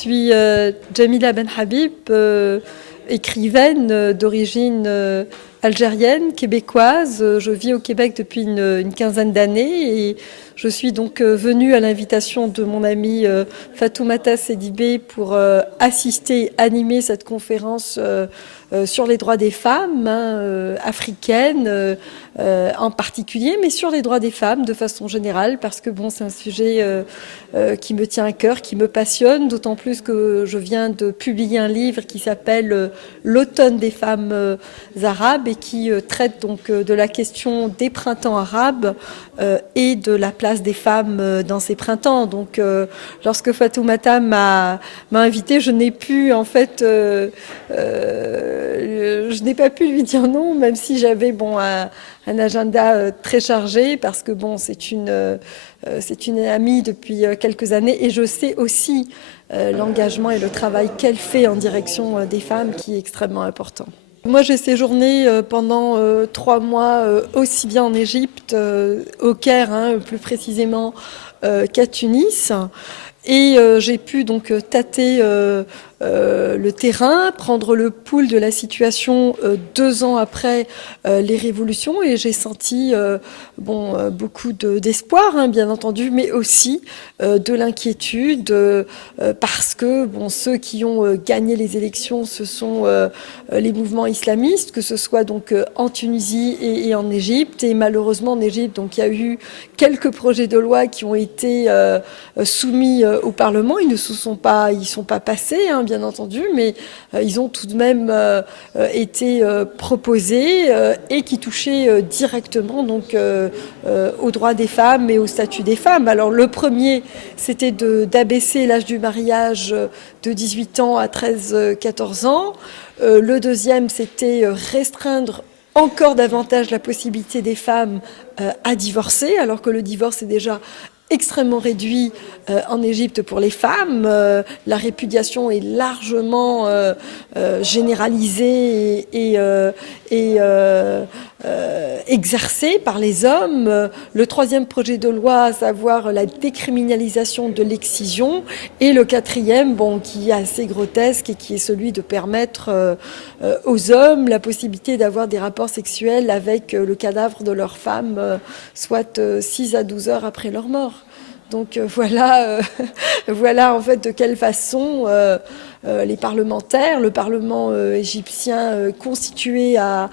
suis Jamila Ben Habib, écrivaine d'origine algérienne, québécoise. Je vis au Québec depuis une quinzaine d'années et je suis donc venue à l'invitation de mon amie Fatoumata Sedibé pour assister et animer cette conférence sur les droits des femmes africaines en particulier, mais sur les droits des femmes de façon générale, parce que bon, c'est un sujet qui me tient à cœur, qui me passionne, d'autant plus que je viens de publier un livre qui s'appelle L'automne des femmes arabes et qui traite donc de la question des printemps arabes et de la place des femmes dans ces printemps. Donc lorsque Fatoumata m'a invitée, je n'ai pu en fait je n'ai pas pu lui dire non, même si j'avais bon un agenda très chargé, parce que bon, c'est une amie depuis quelques années et je sais aussi l'engagement et le travail qu'elle fait en direction des femmes qui est extrêmement important. Moi, j'ai séjourné pendant 3 mois aussi bien en Égypte, au Caire, plus précisément qu'à Tunis. Et j'ai pu donc tâter le terrain, prendre le pouls de la situation 2 ans après les révolutions, et j'ai senti beaucoup d'espoir, bien entendu, mais aussi de l'inquiétude parce que ceux qui ont gagné les élections, ce sont les mouvements islamistes, que ce soit donc en Tunisie et en Égypte. Et malheureusement en Égypte, donc il y a eu quelques projets de loi qui ont été soumis au Parlement. Ils sont pas passés, bien entendu, mais ils ont tout de même été proposés et qui touchaient directement donc aux droits des femmes et au statut des femmes. Alors le premier, c'était d'abaisser l'âge du mariage de 18 ans à 13-14 ans. Le deuxième, c'était restreindre encore davantage la possibilité des femmes à divorcer, alors que le divorce est déjà extrêmement réduit en Égypte pour les femmes. La répudiation est largement généralisée et exercée par les hommes. Le troisième projet de loi, à savoir la décriminalisation de l'excision. Et le quatrième, qui est assez grotesque et qui est celui de permettre aux hommes la possibilité d'avoir des rapports sexuels avec le cadavre de leur femme, soit 6 à 12 heures après leur mort. Donc voilà en fait de quelle façon les parlementaires, le Parlement égyptien constitué à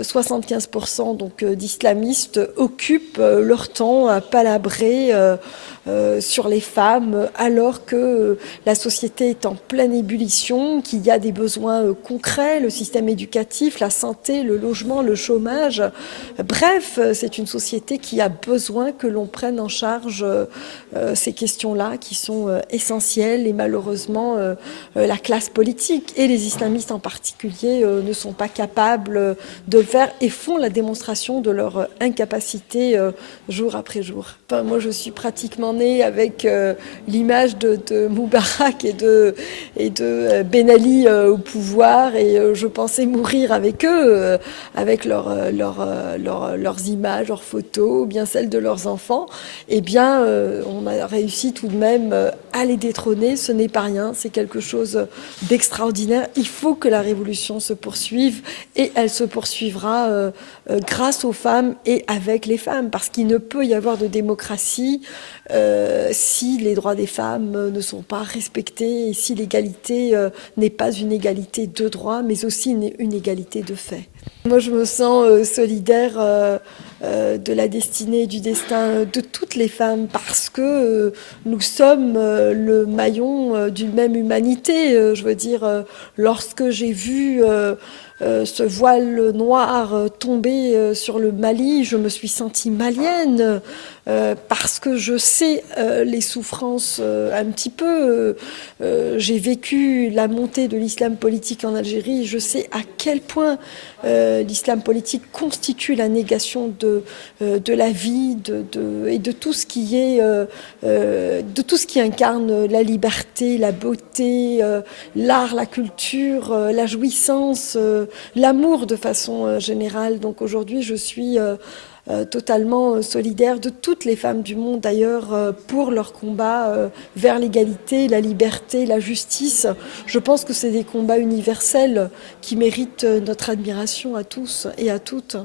75% donc d'islamistes, occupent leur temps à palabrer sur les femmes, alors que la société est en pleine ébullition, qu'il y a des besoins concrets, le système éducatif, la santé, le logement, le chômage. Bref, c'est une société qui a besoin que l'on prenne en charge ces questions-là qui sont essentielles, et malheureusement la classe politique et les islamistes en particulier ne sont pas capables de le faire et font la démonstration de leur incapacité jour après jour. Enfin, moi je suis pratiquement née avec l'image de Moubarak et de Ben Ali au pouvoir, et je pensais mourir avec eux, avec leurs images, leurs photos, ou bien celles de leurs enfants. Eh bien, on a réussi tout de même à les détrôner. Ce n'est pas rien, c'est quelque chose d'extraordinaire. Il faut que la révolution se poursuive, et elle se poursuivra grâce aux femmes et avec les femmes, parce qu'il ne peut y avoir de démocratie si les droits des femmes ne sont pas respectés, et si l'égalité n'est pas une égalité de droit, mais aussi une égalité de fait. Moi, je me sens solidaire de la destinée et du destin de toutes les femmes, parce que nous sommes le maillon d'une même humanité. Je veux dire, lorsque j'ai vu ce voile noir tomber sur le Mali, je me suis sentie malienne, parce que je sais les souffrances un petit peu. J'ai vécu la montée de l'islam politique en Algérie. Je sais à quel point l'islam politique constitue la négation de la vie et de tout ce qui est de tout ce qui incarne la liberté, la beauté, l'art, la culture, la jouissance, l'amour de façon générale. Donc aujourd'hui, je suis totalement solidaire de toutes les femmes du monde d'ailleurs pour leur combat vers l'égalité, la liberté, la justice. Je pense que c'est des combats universels qui méritent notre admiration à tous et à toutes.